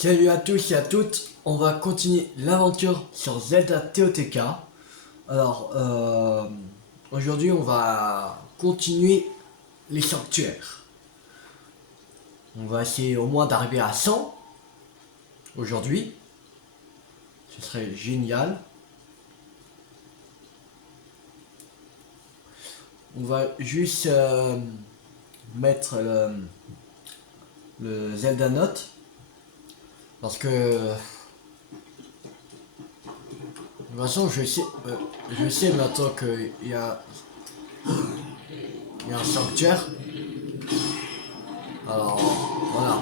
Salut à tous et à toutes, on va continuer l'aventure sur Zelda TOTK. Alors, aujourd'hui on va continuer les sanctuaires. On va essayer au moins d'arriver à 100 aujourd'hui. Ce serait génial. On va juste mettre le Zelda Note. Parce que de toute façon je sais maintenant qu'il y a un sanctuaire. Alors voilà.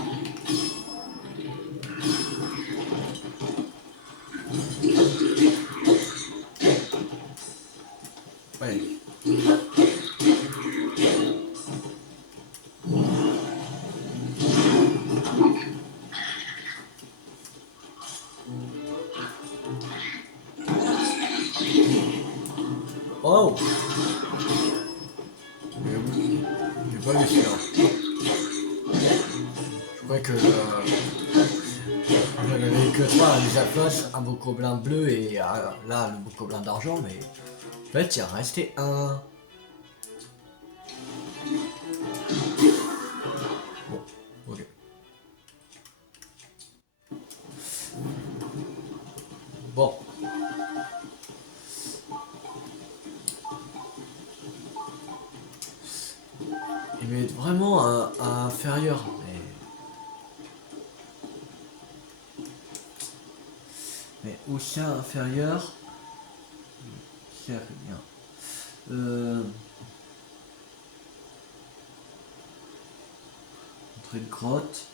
Ouais. Oh, j'ai pas vu celui-là. Je croyais que j'en avais que trois, les Atlas, un bokoblin bleu et là le bokoblin d'argent, mais en fait il en resté un. Bon, ok. Bon. Il m'est vraiment inférieur. Mais où c'est inférieur? C'est rien. Entrée de grotte.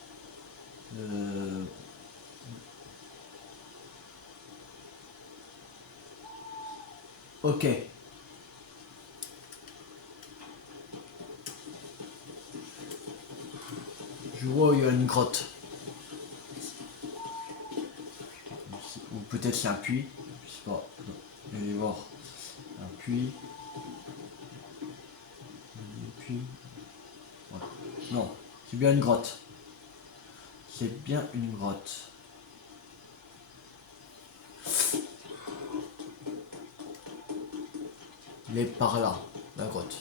Ok. Je vois où il y a une grotte. Ou peut-être c'est un puits. Je sais pas. Je vais voir. Un puits. Un puits. Ouais. Non, c'est bien une grotte. C'est bien une grotte. Il est par là, la grotte.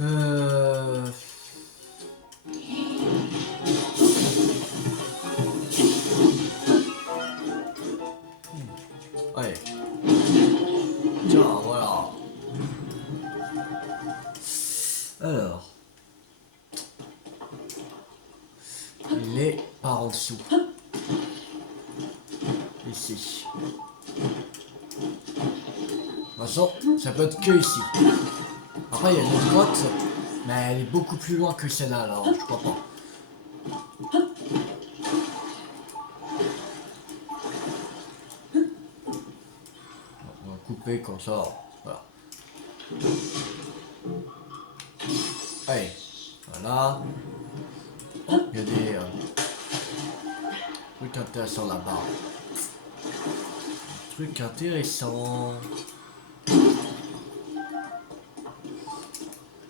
Euh... Allez. Tiens, voilà. Alors. Il est par en dessous. Ici. De toute façon, ça peut être que ici. Après, il y a une autre grotte, mais elle est beaucoup plus loin que celle-là, alors je crois pas. On va couper comme ça. Voilà. Allez. Voilà. Oh, il y a des trucs intéressants là-bas. Trucs intéressants.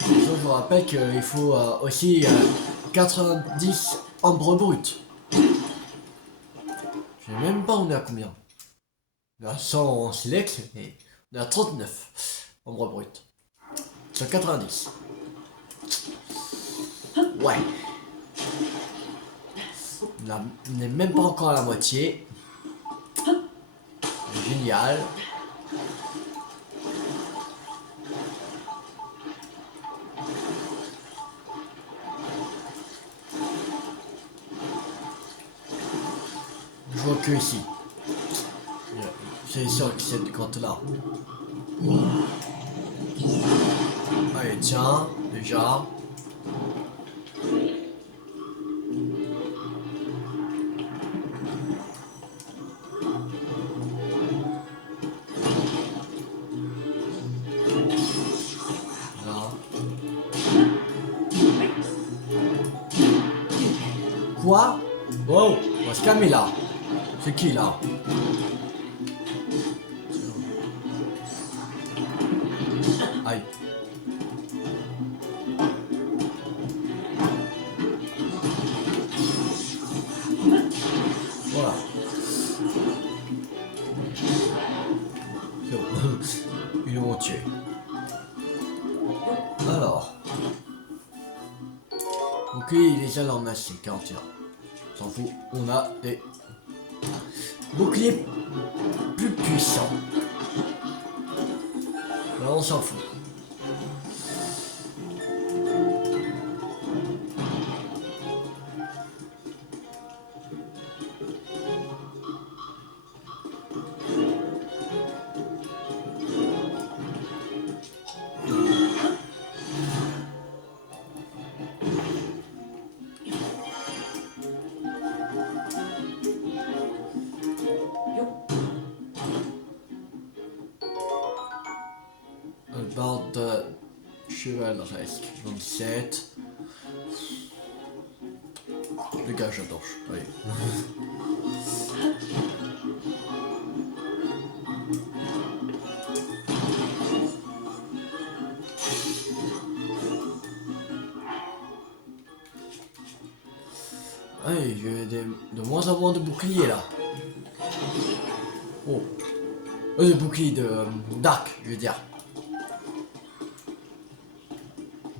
Je vous rappelle qu'il faut aussi 90 ombres brutes. Je sais même pas on est à combien. On est à 100 en select, mais on est à 39 ombres brutes. Sur 90. Ouais. On n'est même pas encore à la moitié. Génial. Je vois que ici. C'est sûr que cette grotte-là. Allez, tiens, déjà. Là. Quoi? Wow, on va se calmer là. C'est qui là? Aïe. Voilà. C'est bon. Ils m'ont tué. Alors. Ok, il est déjà là en a 51. S'en fout. On a des boucliers plus puissants. Là, on s'en fout. Barre de chevaleresque 27. Le gars, j'adore. Oui. Allez, j'ai de moins en moins de boucliers là. Oh. De boucliers d'arc, je veux dire.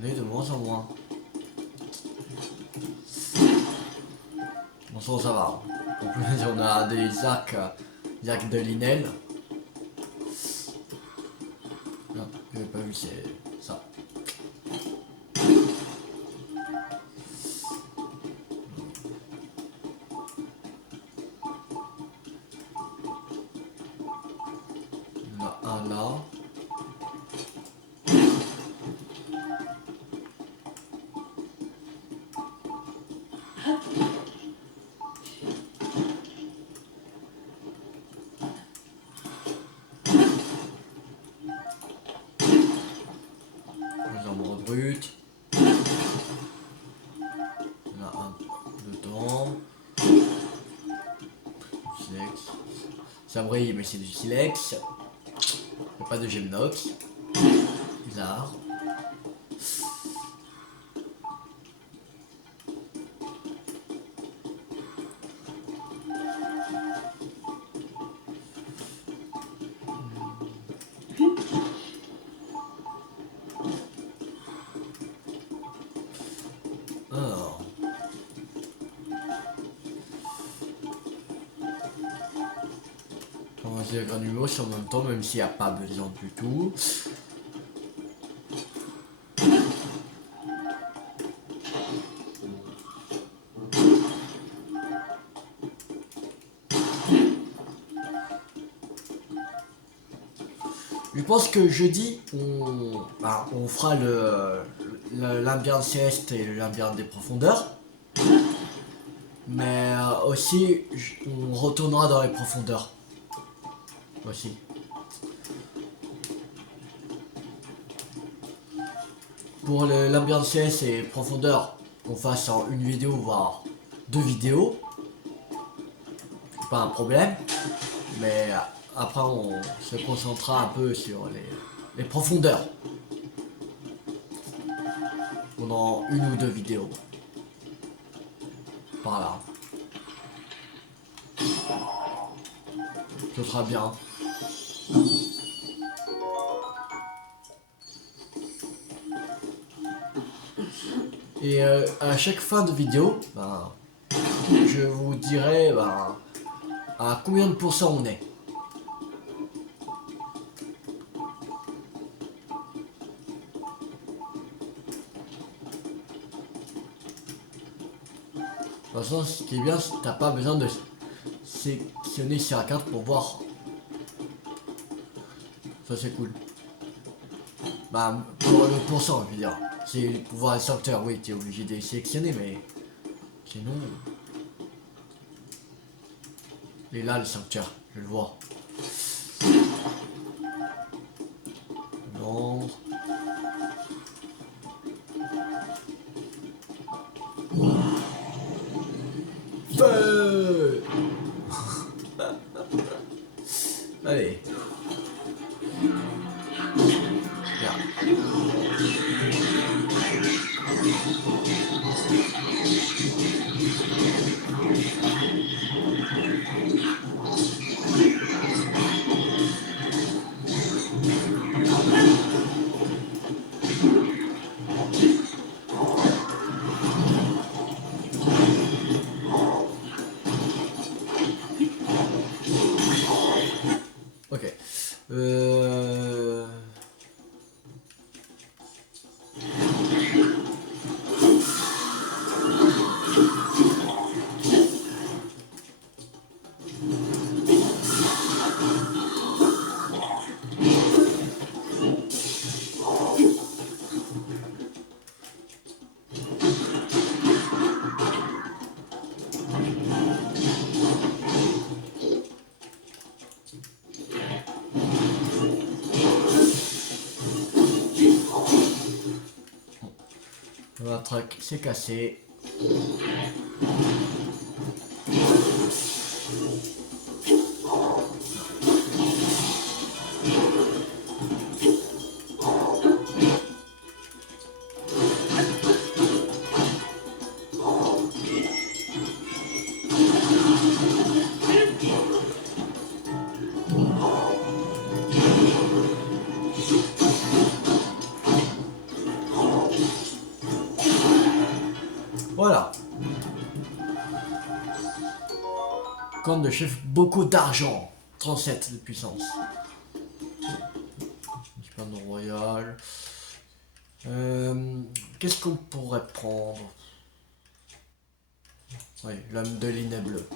Mais de moins en moins. Bon, ça va. En plus, on a des arcs de Linel. Non, j'avais pas vu, c'est ça. On a un là. Les arbres bruts. On a un dedans. Silex. Ça brille, mais c'est du silex. Il n'y a pas de gemnox. Bizarre. Alors. On va dire granulos en même temps, même s'il n'y a pas besoin du tout. Je pense que jeudi, on fera l'ambiance est et l'ambiance des profondeurs. Mais aussi, on retournera dans les profondeurs. Aussi. Pour l'ambiance est et profondeurs, qu'on fasse en une vidéo, voire 2 vidéos. C'est pas un problème. Mais après, on se concentrera un peu sur les profondeurs. Pendant 1 ou 2 vidéos. Par là. Ce sera bien. Et à chaque fin de vidéo, je vous dirai à combien de pourcents on est. De toute façon, ce qui est bien, c'est que t'as pas besoin de sélectionner sur la carte pour voir Ça c'est cool. Bah, pour le pourcent, je veux dire. C'est pour voir les sanctuaires, oui, t'es obligé de les sélectionner, mais sinon. Il est là le sanctuaire, je le vois. Non. Feu. Allez. Bien. Ok. Le truc c'est cassé. Voilà. Compte de chiffre, beaucoup d'argent. 37 de puissance. Équipement royal. Qu'est-ce qu'on pourrait prendre? Oui, l'homme de l'inné bleu.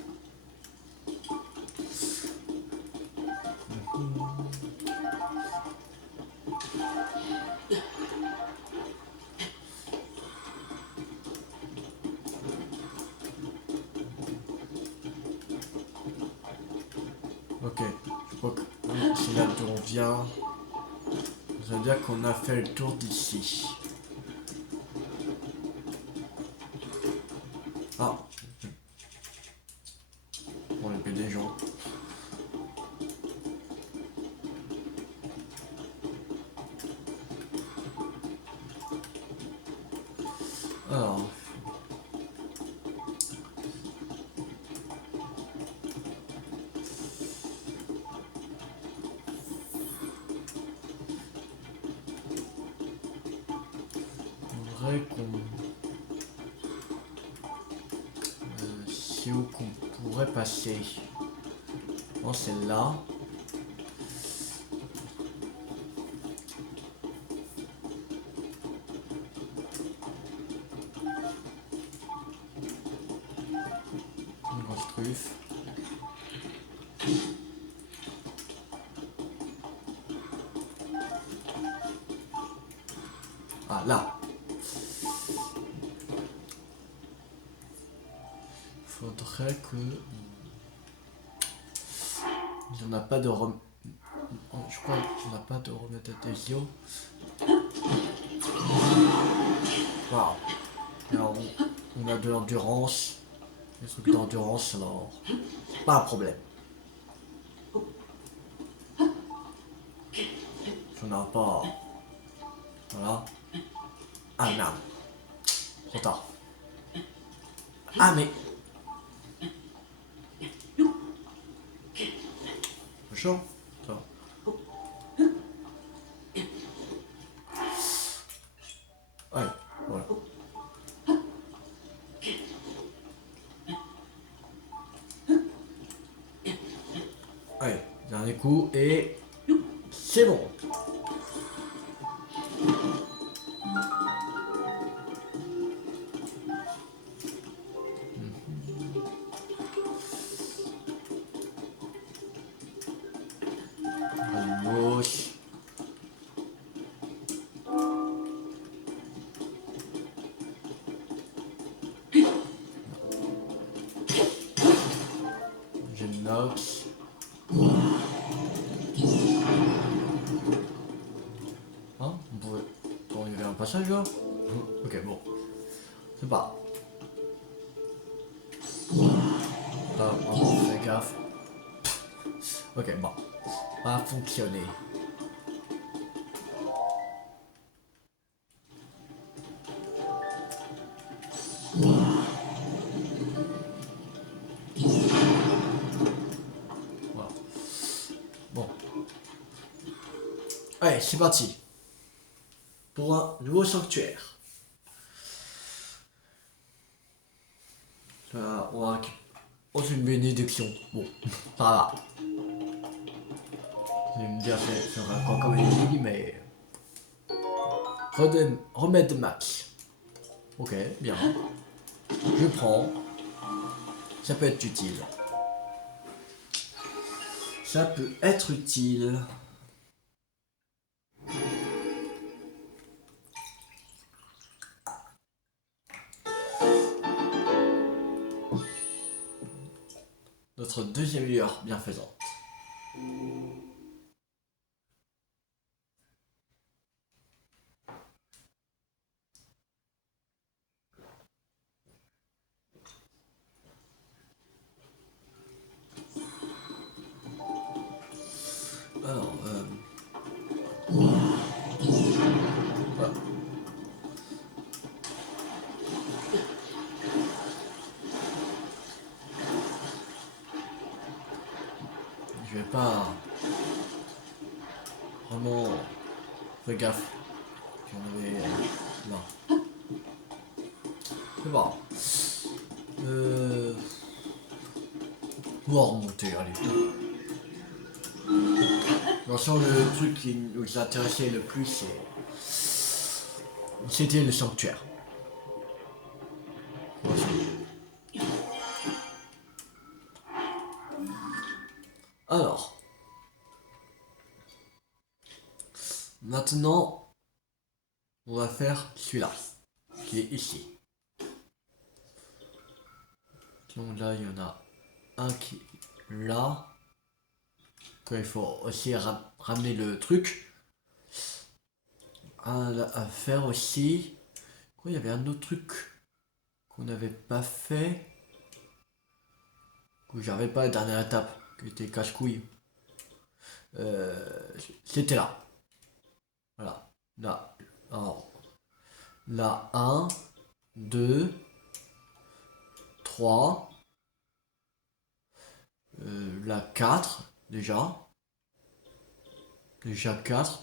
Ok, je crois que oui, c'est là d'où on vient. Ça veut dire qu'on a fait le tour d'ici. Ah, on les des gens. Alors. Faudrait qu'on... c'est où qu'on pourrait passer? Bon, c'est là. Une grosse truffe. Ah, là. Faudrait que... Il n'y en a pas de rem... Oh, je crois qu'il n'y en a pas de remède adhésion. Waouh. Alors, on a de l'endurance. Des trucs d'endurance, alors... Pas un problème. Si on n'a pas... Voilà. Ah merde. Trop tard. Ah mais... Chaud. Ça. Allez, voilà. Allez, dernier coup et... C'est bon. Une mouche. Nox. Hein, on pourrait... Bon, il y avait un passage là. Ok, bon. C'est pas. Là, on fait gaffe. Ok, bon. Ça a fonctionné. Voilà. Bon. Allez, c'est parti. Pour un nouveau sanctuaire. Là, on va... Oh, c'est une bénédiction. Bon, ça va. Je vais me dire, c'est encore comme il dit, mais... Remède max. Ok, bien. Je prends. Ça peut être utile. Ça peut être utile. Notre deuxième lueur bienfaisante. Alors, voilà. Je vais pas vraiment faire gaffe. J'en avais là. C'est bon. On va remonter, allez. Dans le truc qui nous intéressait le plus, c'était le sanctuaire. Alors, maintenant, on va faire celui-là, qui est ici. Donc là, il y en a un qui est là. Il faut aussi ramener le truc. Un à faire aussi. Quoi, il y avait un autre truc qu'on n'avait pas fait. Que j'avais pas la dernière étape, qui était cache-couille. C'était là. Voilà. Là. Alors, là, 1, 2, 3. Là, 4, déjà. Déjà 4.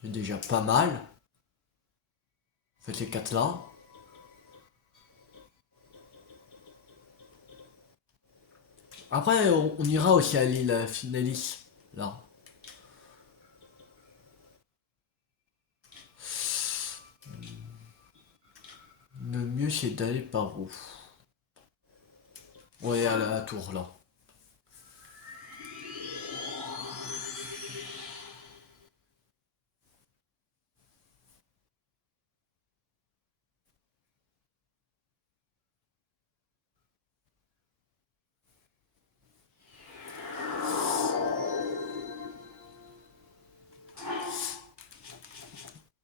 C'est déjà pas mal. Faites les 4 là. Après, on ira aussi à l'île Finalis. Là. Le mieux, c'est d'aller par où? Ouais, à la tour là.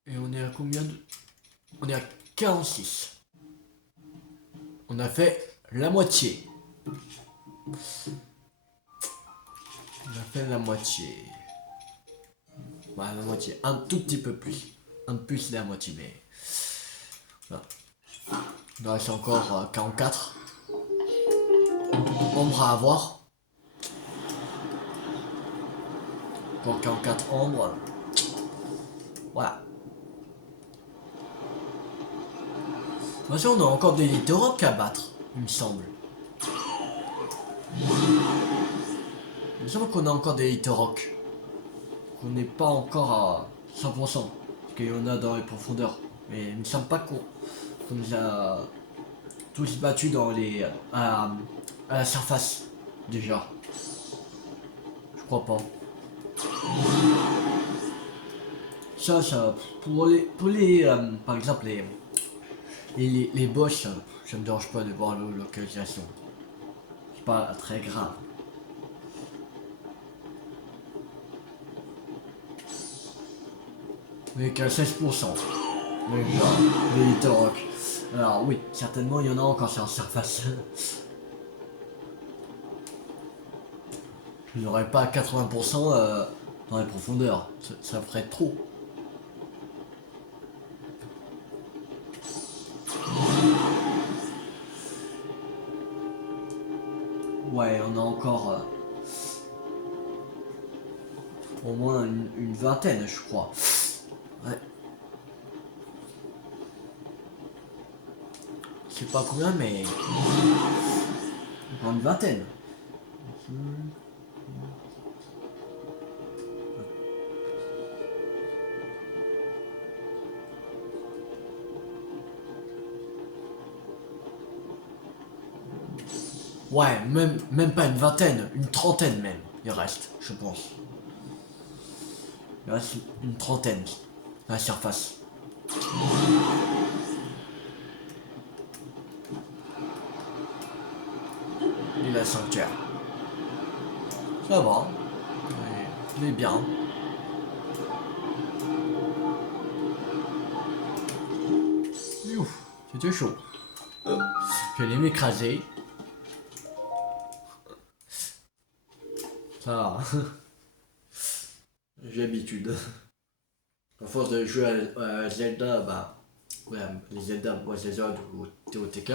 Et on est à combien de... On est à 46. On a fait la moitié. On a fait la moitié. Bah, la moitié. Un tout petit peu plus. Un peu plus de la moitié, mais... Voilà. Il nous reste encore 44. Ombre à avoir. Encore 44 ombres. Voilà. De toute façon, on a encore des littoraux à battre, il me semble. Il me semble qu'on a encore des littoraux. Qu'on n'est pas encore à 100%. Parce qu'il y en a dans les profondeurs. Mais il me semble pas qu'on les a tous battus dans les, à la surface. Déjà. Je crois pas. Ça, pour les par exemple, les boss, ça me dérange pas de voir la localisation. C'est pas très grave. Mais qu'à 16%. Mais genre, les Little Rock. Alors oui, certainement il y en a encore sur la surface. Je n'aurais pas 80% dans les profondeurs. Ça ferait trop. Ouais, on a encore au moins une vingtaine, je crois. Ouais. Je sais pas combien, mais une vingtaine. Ouais, même pas une vingtaine, une trentaine même, il reste, je pense. Il reste une trentaine à la surface. Et la sanctuaire. Ça va. Il est bien. Ouf, c'était chaud. J'allais m'écraser. Ça va. J'ai l'habitude. À force de jouer à Zelda, bah, ouais, les Zelda, moi Zelda ou TOTK,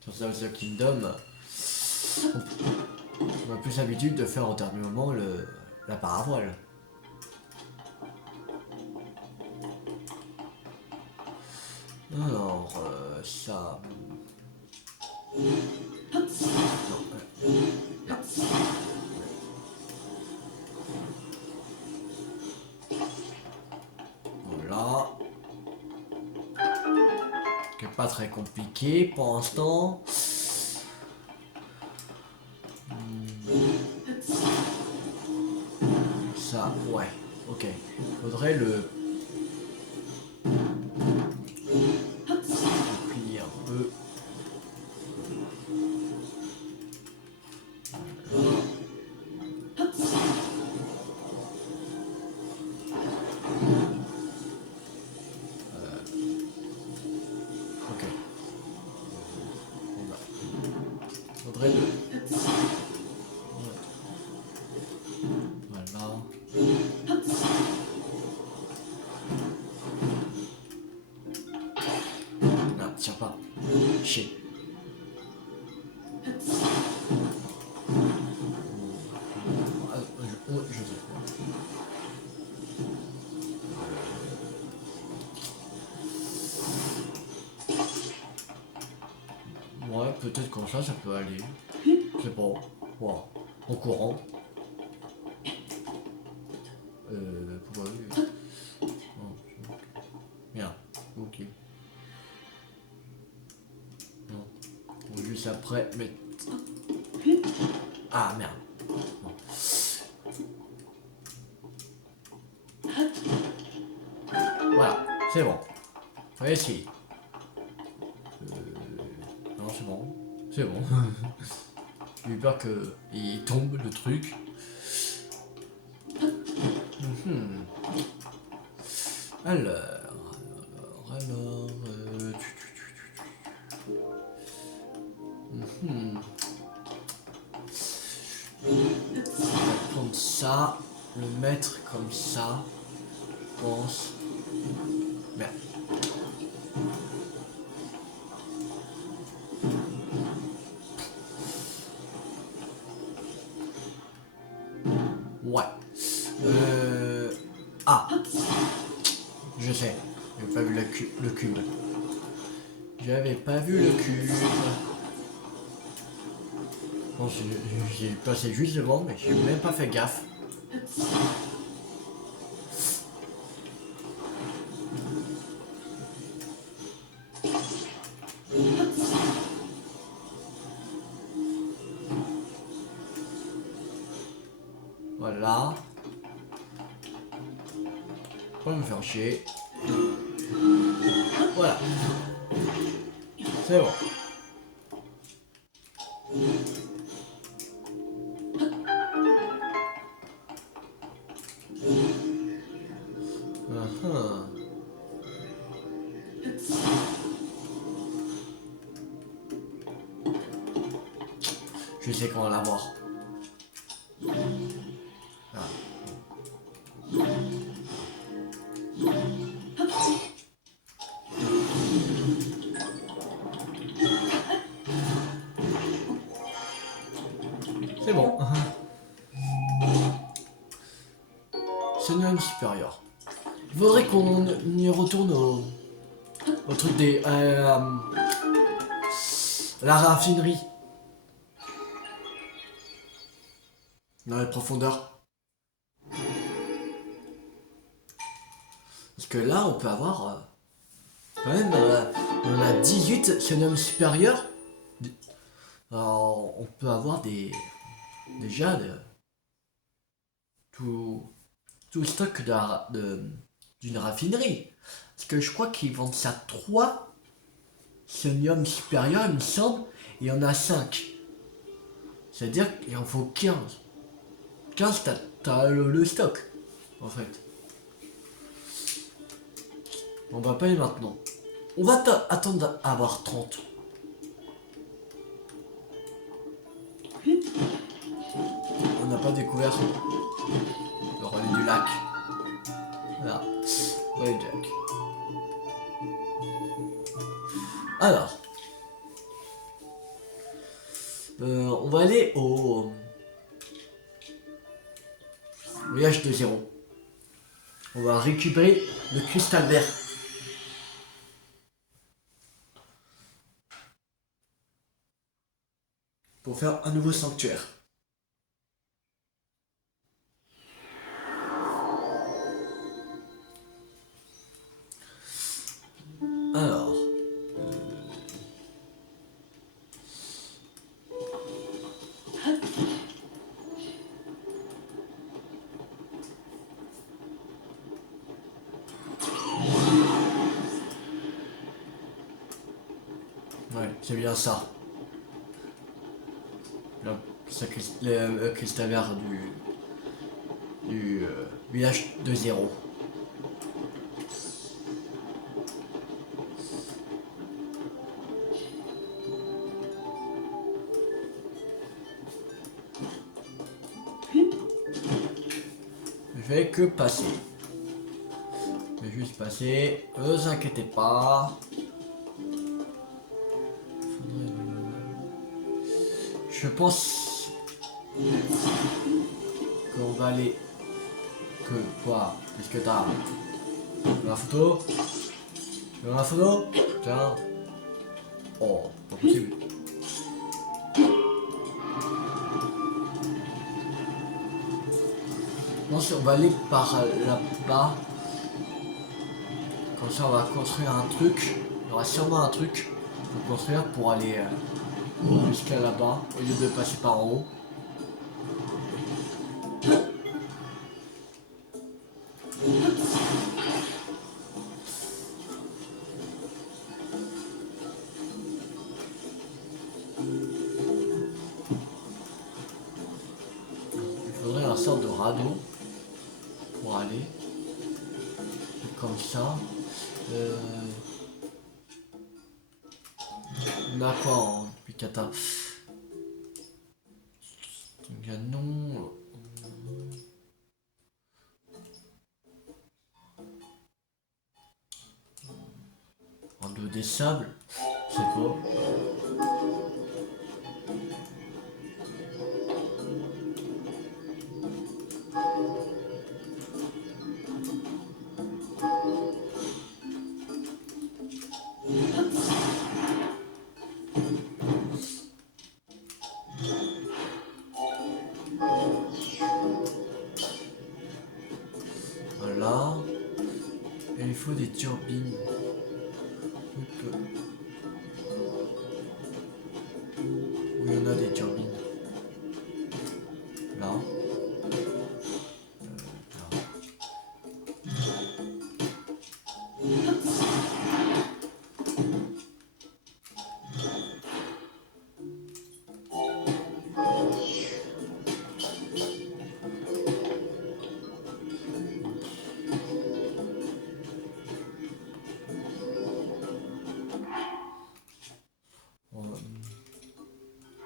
sur Zelda Kingdom, on a plus l'habitude de faire au dernier moment la paravoile. Alors, ça... Non, là. Voilà. C'est pas très compliqué pour l'instant. Ça, ouais, ok. Faudrait le plier un peu. Ok. Bon bah. Faudrait le... Voilà. Non, tiens pas. Chier. Je sais pas. Ouais, peut-être comme ça peut aller. Je sais pas. Ouais. En courant. Pourquoi non, merde. Ok. Non. Faut juste après mettre... Ah merde. Non. Voilà, c'est bon. On va essayer. Non, c'est bon. C'est bon. J'ai eu peur qu'il tombe le truc. Alors, on va prendre ça, le mettre comme ça, je pense. Merde. Ouais. Ah, je sais. J'avais pas vu le cube. J'avais pas vu le cube. Bon, j'ai passé juste devant, mais j'ai même pas fait gaffe. Voilà. Pas me faire chier. Voilà. C'est bon. Je sais comment l'avoir. Ah. C'est bon. Seigneur supérieur. Il faudrait qu'on y retourne au truc des... la raffinerie. Dans les profondeurs. Parce que là, on peut avoir... quand même, on a 18 seigneurs supérieurs. Alors, on peut avoir déjà tout le stock d'une raffinerie. Parce que je crois qu'ils vendent ça 3 seigneurs supérieurs, il me semble, et il y en a 5. C'est-à-dire qu'il en faut 15. 15, t'as le stock, en fait. On va pas y maintenant. On va attendre à avoir 30. On n'a pas découvert le relais du lac. Voilà. Relais du lac. Alors. On va aller au voyage de zéro. On va récupérer le cristal vert. Pour faire un nouveau sanctuaire. Alors. Ouais, c'est bien ça. Le cristal vert du village de zéro. Je vais que passer. Je vais juste passer. Ne vous inquiétez pas. Je pense qu'on va aller. Que quoi? Qu'est-ce que t'as? La photo? Tu veux la photo? Tiens. Oh, pas possible. Non, si on va aller par là-bas. Comme ça, on va construire un truc. Il y aura sûrement un truc pour construire pour aller jusqu'à là-bas au lieu de passer par en haut. Il faudrait un sorte de radeau pour aller. Comme ça. On a quoi en Picata? Un canon. Un dos des sables. C'est quoi? Voilà. Et il faut des turbines. Donc, où il y en a des turbines? Là. Là.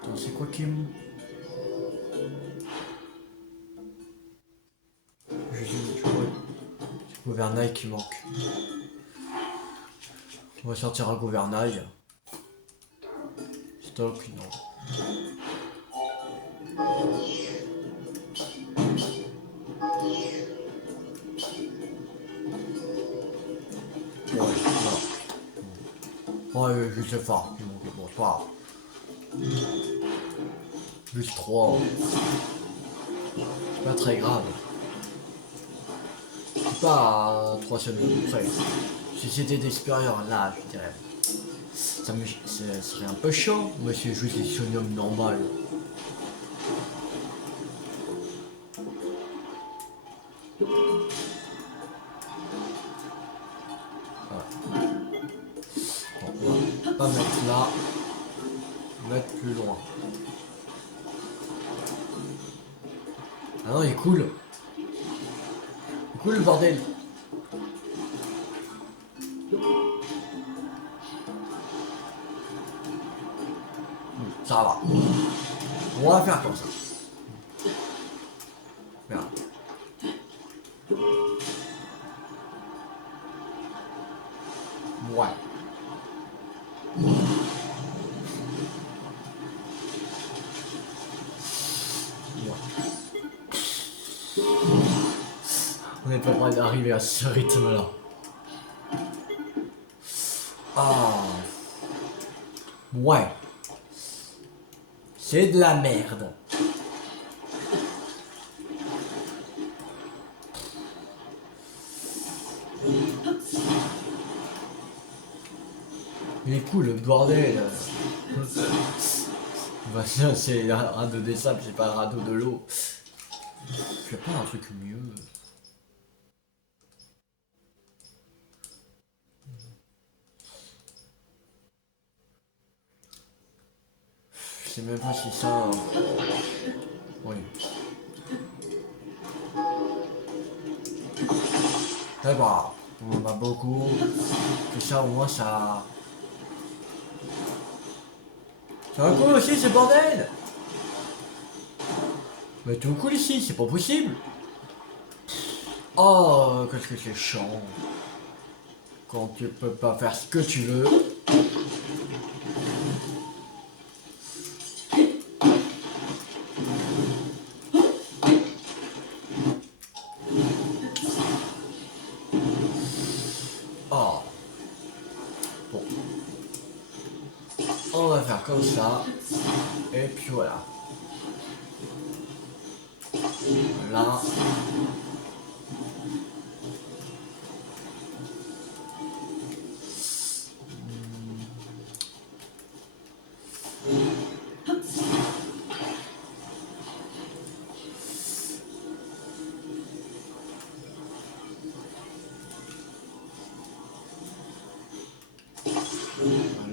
Attends, c'est quoi qui est Gouvernail qui manque. On va sortir un gouvernail. Stock, non. Ouais, voilà. Ouais, juste le phare. Bon, c'est pas grave. Juste 3. C'est pas très grave. C'est pas à 3 semaines près. Si c'était des supérieurs, là, je dirais. Ça serait un peu chiant, mais c'est juste des soniums normales. Voilà. Bon, on va pas mettre là. Mettre plus loin. Ah non, il est cool. Il est cool le bordel. Ça va. On va faire comme ça. Merde. Ouais. On n'est pas prêt d'arriver à ce rythme-là. Ah. Ouais. C'est de la merde. Il est cool le bordel. Bah ça c'est un radeau des sables, c'est pas un radeau de l'eau. Je fais pas un truc mieux. Je sais même pas si ça... Oui. Eh bah, on en a beaucoup. Que ça au moins ça... Ça va cool aussi ce bordel. Mais tout cool ici, c'est pas possible. Oh, qu'est-ce que c'est chiant. Quand tu peux pas faire ce que tu veux. Oh. Bon. On va faire comme ça. Et puis voilà. Là.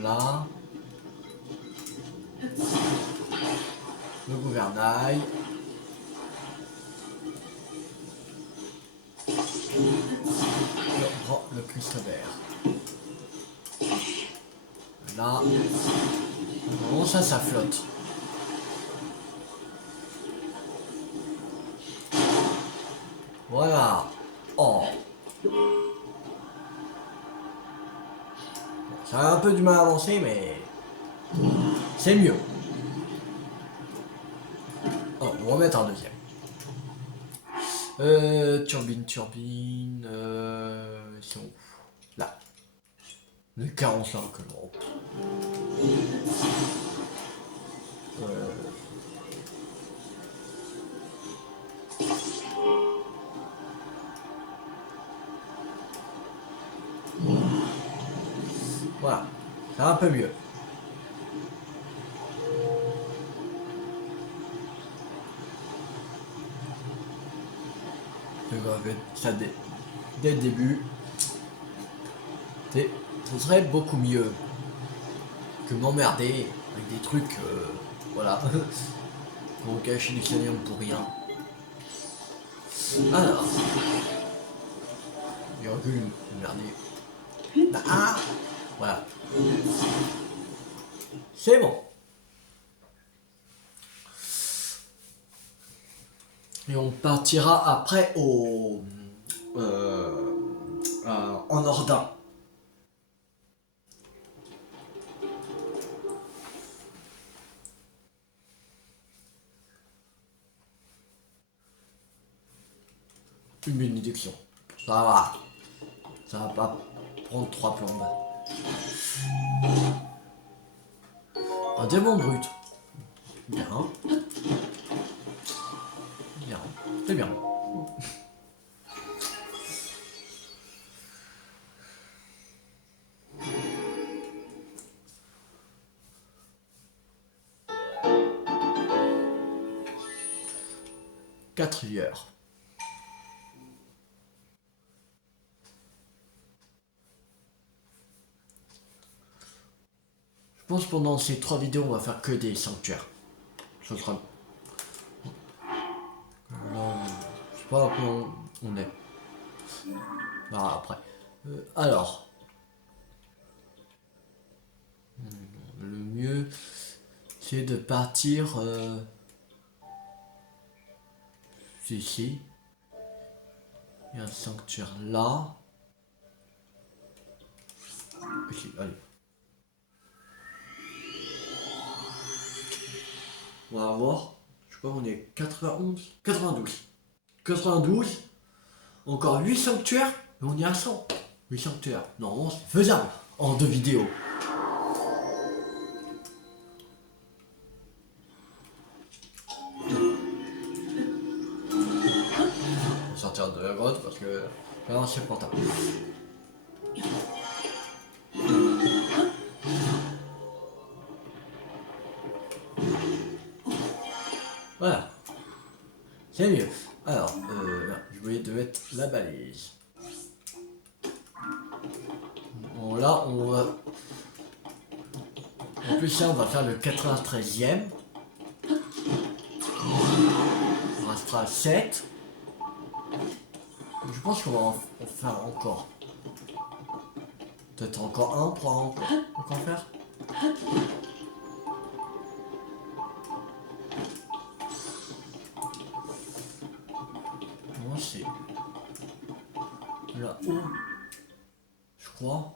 Voilà. Le gouvernail. Le cristaux vert. Là. Bon, ça flotte. Voilà. Oh. Ça a un peu du mal à avancer, mais c'est mieux. Oh, on va remettre un deuxième. Turbine. Ils sont où? Là. Le 45 l'Europe. Voilà. C'est un peu mieux. Ça dès le début. Ce serait beaucoup mieux que m'emmerder avec des trucs, voilà, pour cacher du canyon pour rien. Alors, il recule, merdier. Ah, voilà. C'est bon. Et on partira après au en ordin. Une bénédiction. Ça va pas prendre 3 plombes. Un diamant brut. Bien. Bien. C'est bien. Quatre heures. Je pense que pendant ces 3 vidéos, on va faire que des sanctuaires. Ce sera... je sais pas où on est. Bah, après. Alors. Le mieux, c'est de partir ici. Il y a un sanctuaire là. Ici, allez. On va voir. Je crois qu'on est 91. 92. Encore 8 sanctuaires. Et on est à 100. 8 sanctuaires. Non, c'est faisable. En 2 vidéos. On va sortir de la grotte parce que c'est insupportable. Voilà. C'est mieux. Alors, je voulais de mettre la balise. Bon, là, on va... En plus, là, on va faire le 93e. Il restera 7. Je pense qu'on va en faire encore. Peut-être encore un pour encore faire. Moi, c'est là-haut. Je crois.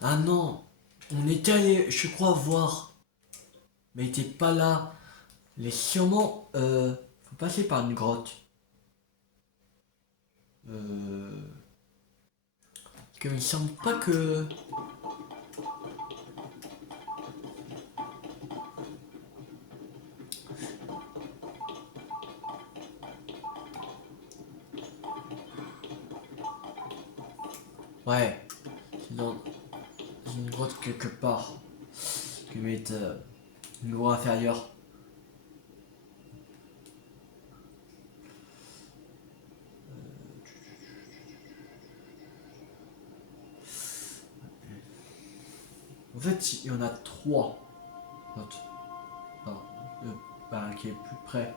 Ah non, on était allé, je crois, voir. Mais il était pas là. Mais sûrement, faut passer par une grotte. Parce que il me semble pas que... Ouais, c'est dans une grotte quelque part. Qui met niveau inférieur. En fait, il y en a 3 grottes. Alors, qui est plus près,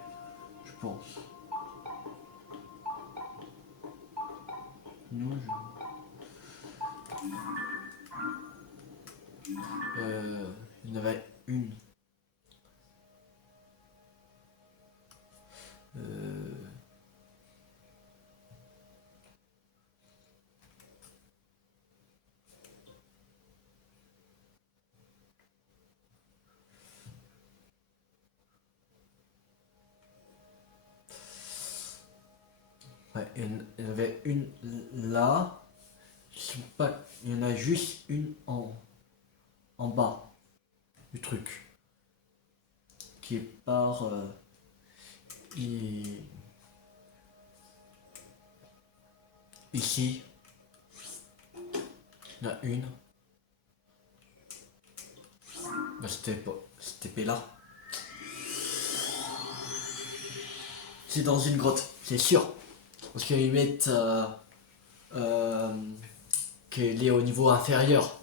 je pense. Non, il y en avait une. Ouais, il y en avait une là. Il y en a juste une en bas du truc. Qui est par... ici. Il y en a une. Bah, c'était là. C'est dans une grotte, c'est sûr. Parce qu'ils mettent qu'elle est au niveau inférieur.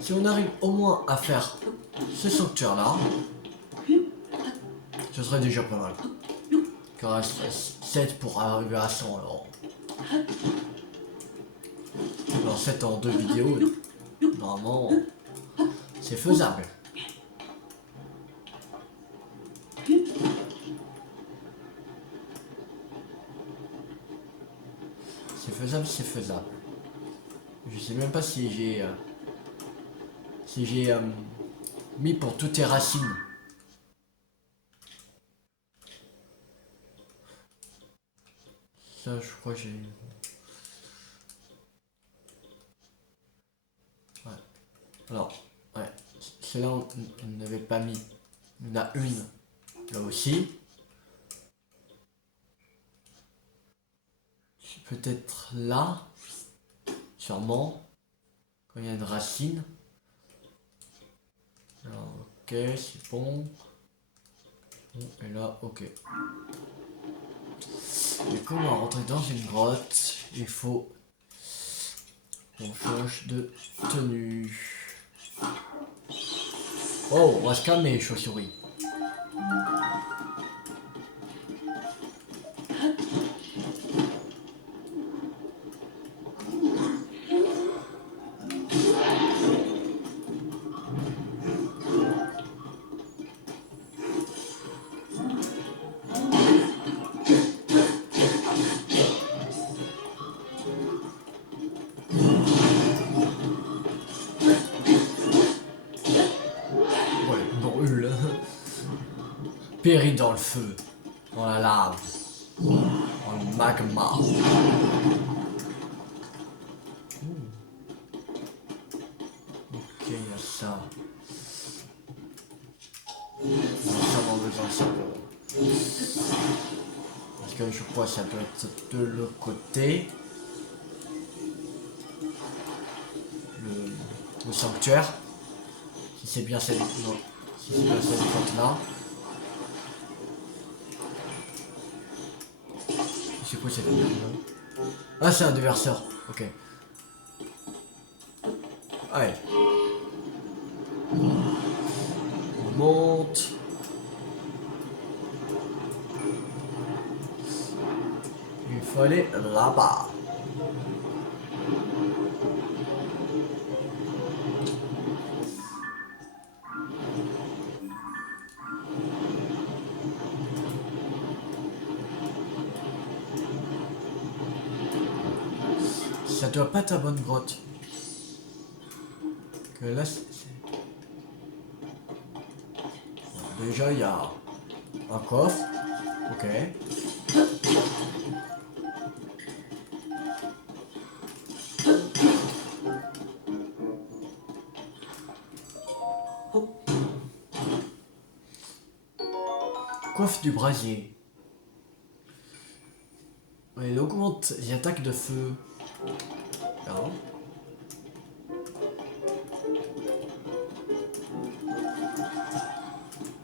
Si on arrive au moins à faire ce sanctuaire là, ce serait déjà pas mal. Il reste 7 pour arriver à 100 alors. dans 7 en 2 vidéos, normalement, c'est faisable. C'est faisable, c'est faisable. Je sais même pas si j'ai mis pour toutes les racines. Ça, je crois que j'ai... Ouais. Alors, ouais. Celle-là, on n'avait pas mis. Il y en a une. Là aussi. Peut-être là. Sûrement. Quand il y a une racine. Alors, ok, c'est bon. Et là, ok. Et comme on va rentrer dans une grotte, il faut qu'on change de tenue. Oh, on va se calmer, chauve-souris. Ouais, brûle. Périt dans le feu, dans la lave, dans le magma. Ok, il y a ça. On va savoir besoin de ça. Parce que je crois que ça peut être de l'autre côté. Le sanctuaire. Si c'est bien cette... Non. Si c'est bien cette grotte-là. C'est quoi cette merde? Ah, c'est un déverseur. Ok. Allez. On monte. Il faut aller là-bas. Ça doit pas être ta bonne grotte. Que là, bon, déjà, il y a un coffre. Ok. Coffre du brasier. Ouais, il augmente les attaques de feu. Non.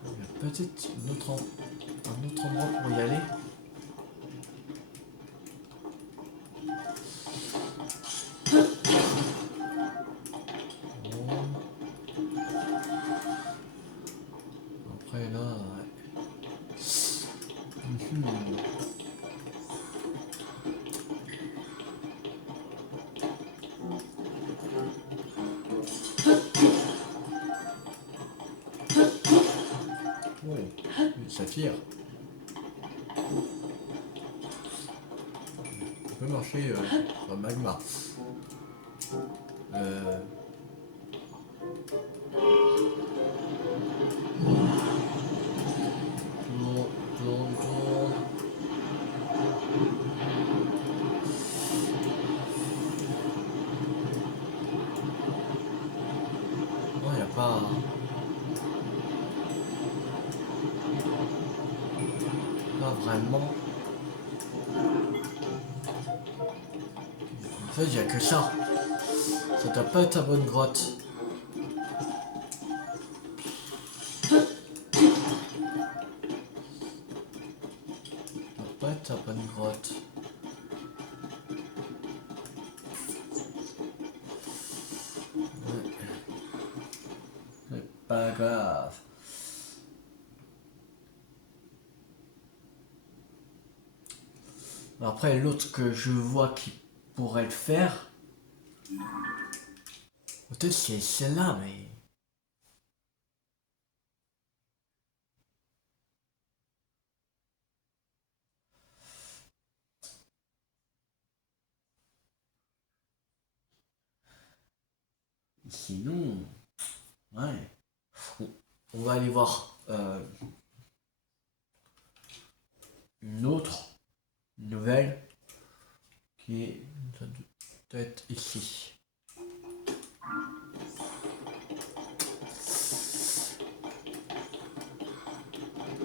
Il y a peut-être un autre endroit pour y aller. Bon. Après là, ouais. Oh, une saphir. On peut marcher sur le magma. Tourne, tourne, tourne. Non, il n'y a pas... Pas vraiment. En fait, il n'y a que ça. Ça doit pas être ta bonne grotte. Ça doit pas être ta bonne grotte. Ouais. C'est pas grave. Après, l'autre que je vois qui pourrait le faire, Peut-être c'est celle-là, mais... Sinon... Ouais. On, on va aller voir une autre nouvelle qui est peut-être ici.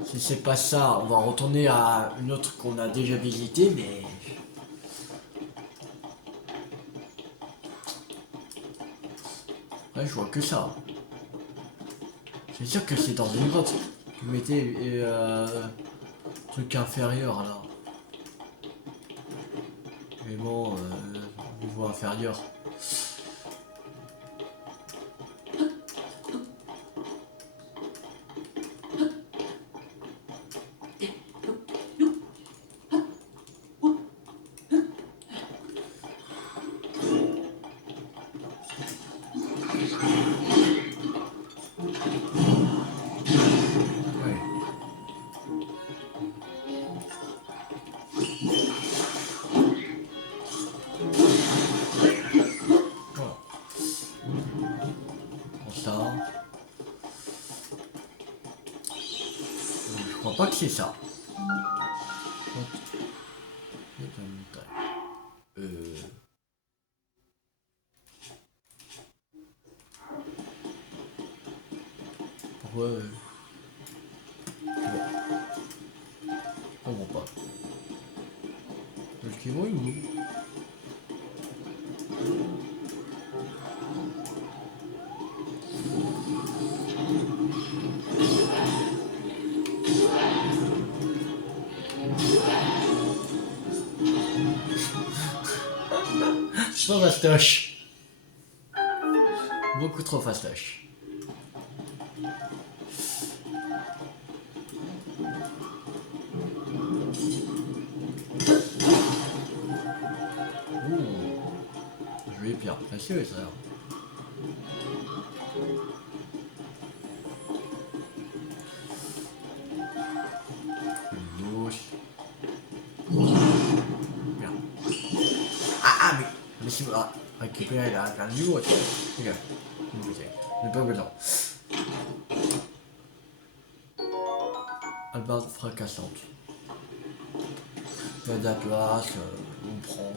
Si c'est pas ça, on va retourner à une autre qu'on a déjà visitée, mais... Ouais, je vois que ça. C'est sûr que c'est dans une grotte. Vous mettez truc inférieur là. Mais bon, niveau inférieur. Ouais. Voilà. Pour ça. Je crois pas que c'est ça. Pourquoi on comprend pas. Le Kimo est où? Trop fastoche. Beaucoup trop fastoche. Ouh. Joli pierre précieuse alors. Une louche. Bien. Mais si vous récupérez la louche. Regarde. Ne pas besoin. Albarde fracassante. Il y a de la place, on prend.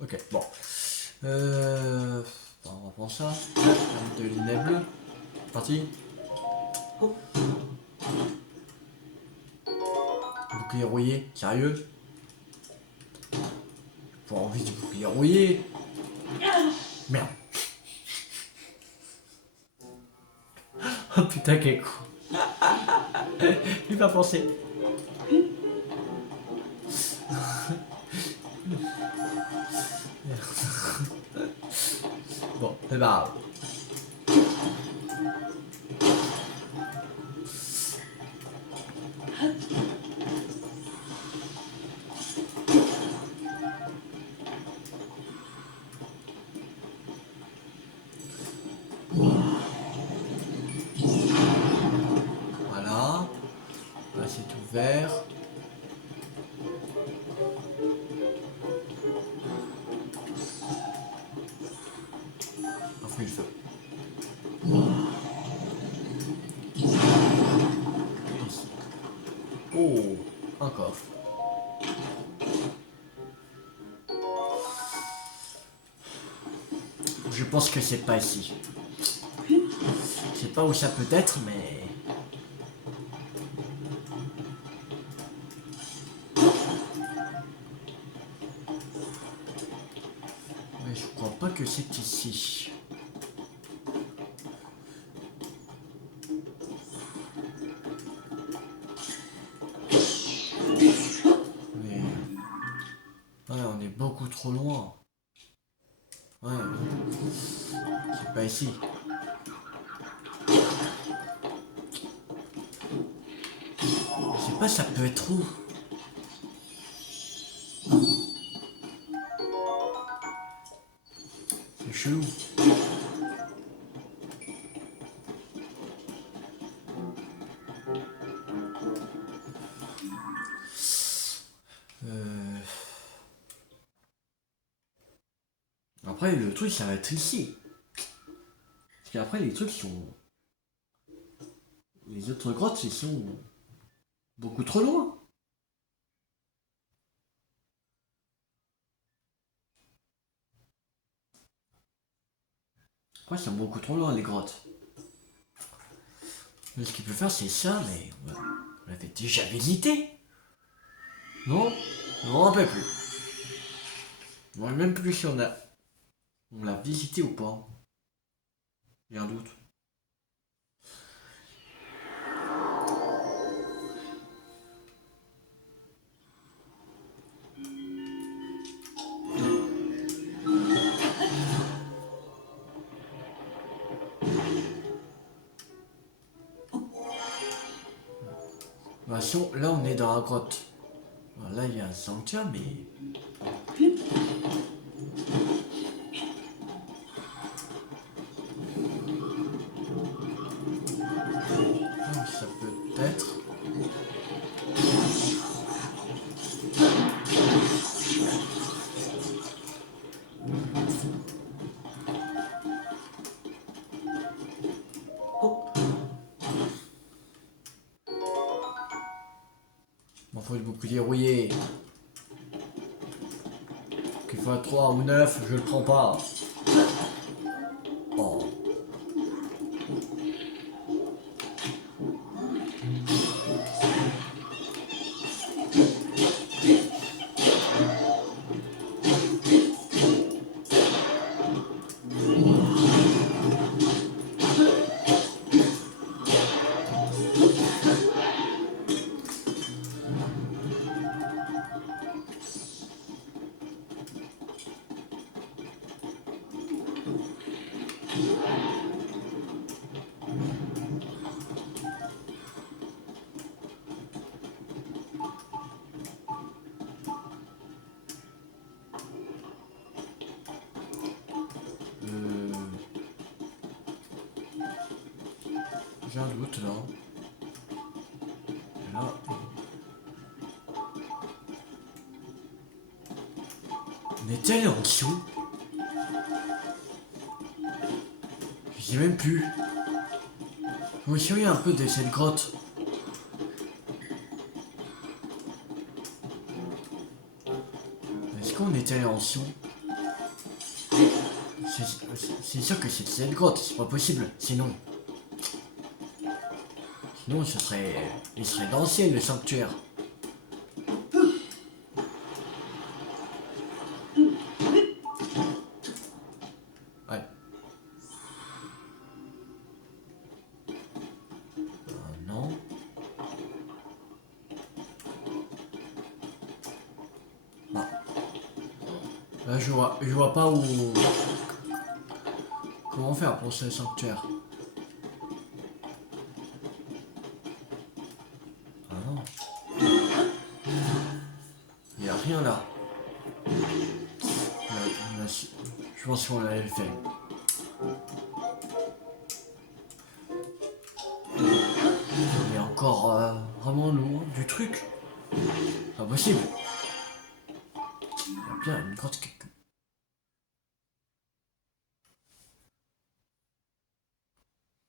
Ok, bon. On va prendre ça. De linet bleu. Parti. Bouclier rouillé, sérieux? J'ai pas envie du bouclier rouillé. Merde. Oh putain, quel coup. J'ai pas pensé. Bon, c'est pas grave. Voilà. Là, c'est ouvert. Enfin, le feu. Oh, un coffre. Je pense que c'est pas ici. Je sais pas où ça peut être, mais... Mais je crois pas que c'est ici. Ouais, on est beaucoup trop loin. Ouais, c'est pas ici. Je sais pas, ça peut être où. C'est chelou. Euh... Après, le truc, ça va être ici. Parce qu'après, les trucs sont... Les autres grottes, ils sont beaucoup trop loin. Après, ils sont beaucoup trop loin, les grottes. Mais ce qu'il peut faire, c'est ça, mais... On l'avait déjà visité. Non? Je m'en rappelle plus. Je me rappelle même plus si on l'a visité ou pas. J'ai un doute. De toute façon, là, on est dans la grotte. Alors là, il y a un sanctuaire, mais... Ça peut être... Oh! Bon, faut beaucoup dérouiller. Qu'il faut 3 ou 9, je le prends pas. Oh. Euh... J'ai un doute là. Et là... On était allé en dessous. Je sais même plus. Je me souviens un peu de cette grotte. Est-ce qu'on était allé en dessous? C'est sûr que c'est cette grotte, c'est pas possible. Sinon... Sinon, ce serait... Il serait d'ancien, le sanctuaire. Ouais. Non. Bah. Là, je vois pas où... Comment faire pour ce sanctuaire? Ah non. Il y a rien là. Je pense qu'on l'avait fait. On est encore vraiment loin du truc. Pas possible. Il y a bien une grotte quelque...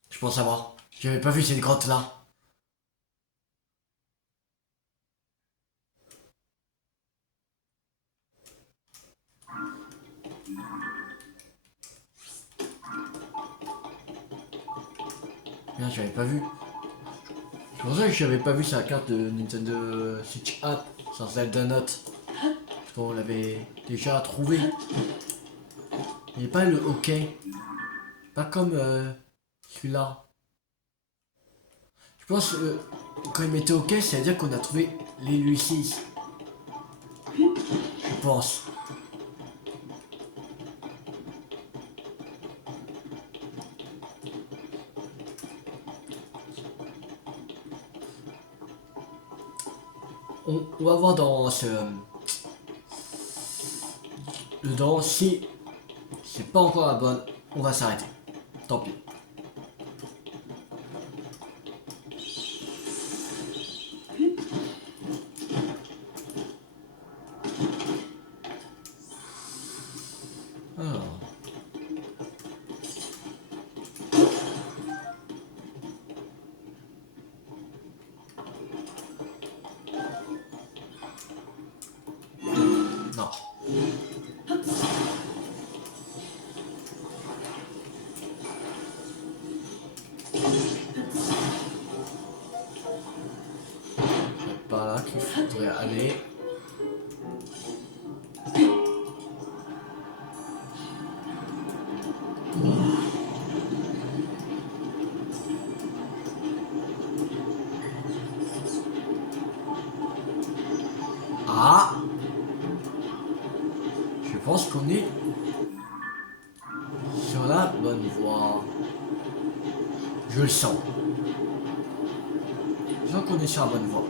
Je pense savoir. J'avais pas vu cette grotte là. Merde, j'avais pas vu. C'est pour ça que j'avais pas vu sa carte de Nintendo Switch App sur Zelda Note. Parce qu'on l'avait déjà trouvé. Il n'est pas le hockey. Pas comme celui-là. Je pense que quand il mettait OK, c'est-à-dire qu'on a trouvé les Lucis. Je pense. On va voir dans ce... Dedans, si c'est pas encore la bonne, on va s'arrêter. Tant pis. Alors. Non. C'est pas là qu'il faudrait aller. Ah! Je pense qu'on est sur la bonne voie. Je le sens. Je sens qu'on est sur la bonne voie.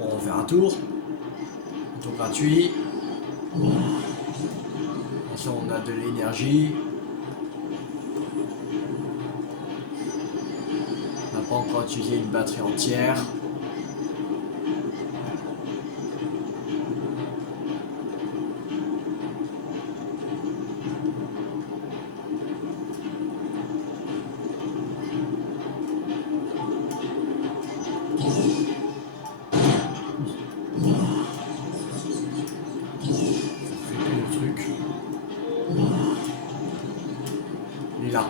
On va faire un tour. Un tour gratuit. Attention, on a de l'énergie. On n'a pas encore utilisé une batterie entière. Il est là.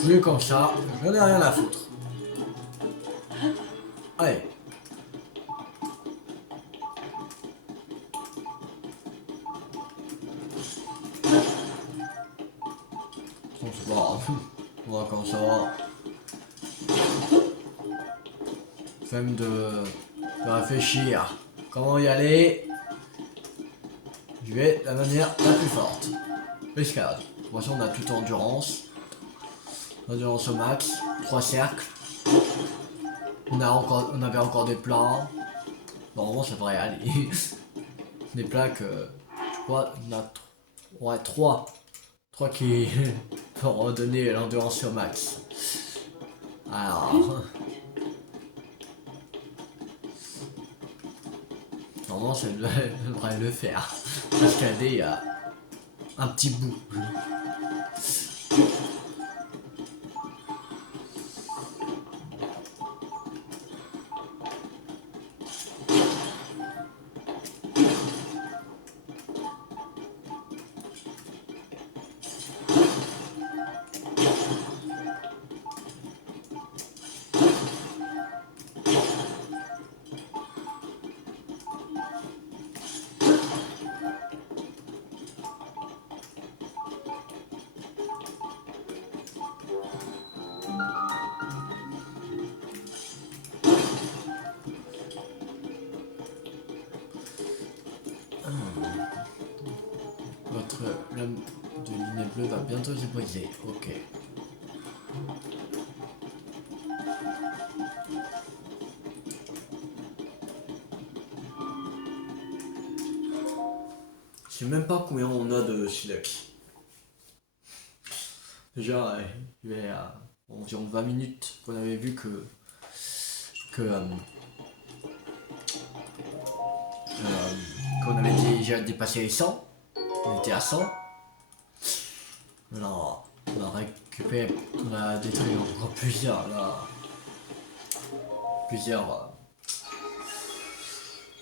Vu comme ça, j'en ai rien à foutre. Allez. Bon, c'est pas grave. On va comme ça. Même de réfléchir. Comment y aller? Je vais de la manière la plus forte. Escalade. De toute façon, on a toute endurance. Endurance au max. 3 cercles. On avait encore des plats. Normalement, ça devrait aller. Des plats que je crois on a ouais, 3 qui vont donner l'endurance au max. Alors. Normalement, ça devrait le faire. Escalader, il y a un petit bout. Votre lame de ligne bleue va bientôt se briser. Ok. Je sais même pas combien on a de silex. Déjà, il y a environ 20 minutes qu'on avait vu que qu'on avait déjà dépassé les 100. On était à 100. Alors, on a récupéré, on a détruit encore plusieurs, là.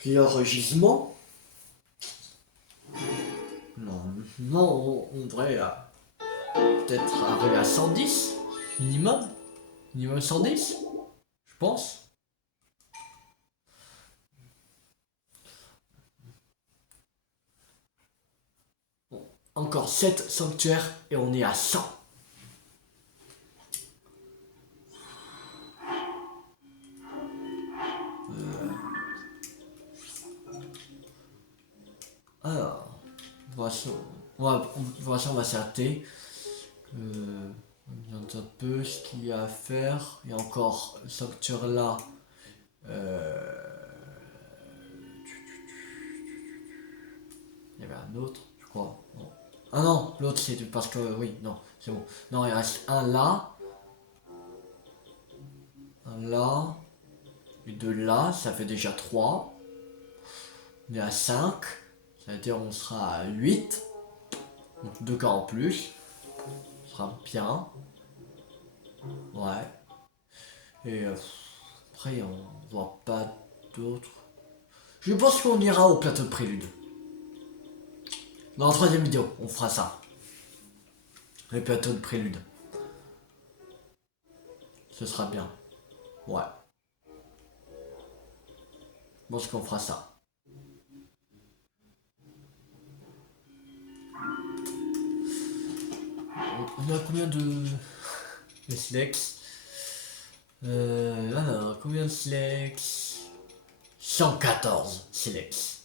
Plusieurs gisements. Non, non, on devrait peut-être arriver à 110 minimum. Minimum 110, je pense. Bon, encore 7 sanctuaires et on est à 100. Alors, on va s'arrêter. On regarde un peu ce qu'il y a à faire. Il y a encore le sanctuaire là. Il y avait un autre, je crois. Non. Ah non, l'autre c'est parce que oui, non, c'est bon. Non, il reste un là. Un là. Et deux là, ça fait déjà 3. On est à 5. Ça veut dire on sera à 8. Donc 2 cas en plus. Ce sera bien. Ouais. Et après on voit pas d'autres. Je pense qu'on ira au plateau de prélude. Dans la 3ème vidéo, on fera ça. Le plateau de prélude. Ce sera bien. Ouais. Je pense qu'on fera ça. On a combien de silex? Alors, combien de silex? 114 silex.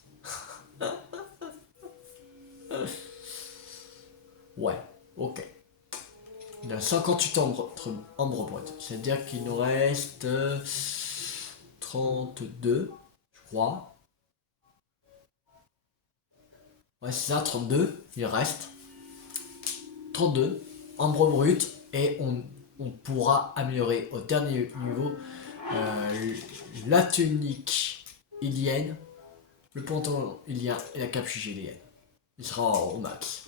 Ouais, ok. Il y a 58 ambre brut. C'est-à-dire qu'il nous reste 32, je crois. Ouais, c'est ça, 32. Il reste 32 ambre brut et on pourra améliorer au dernier niveau la tunique ilienne, le pantalon ilien et la capuche ilienne. Il sera au max.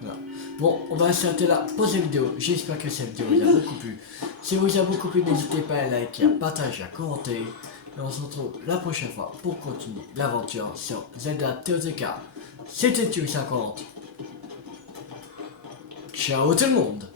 Voilà. Bon, on va s'arrêter là pour cette vidéo. J'espère que cette vidéo vous a beaucoup plu. Si vous a beaucoup plu, n'hésitez pas à liker, à partager, à commenter. Et on se retrouve la prochaine fois pour continuer l'aventure sur Zelda TOTK. C'était Tuy50. Ciao tout le monde!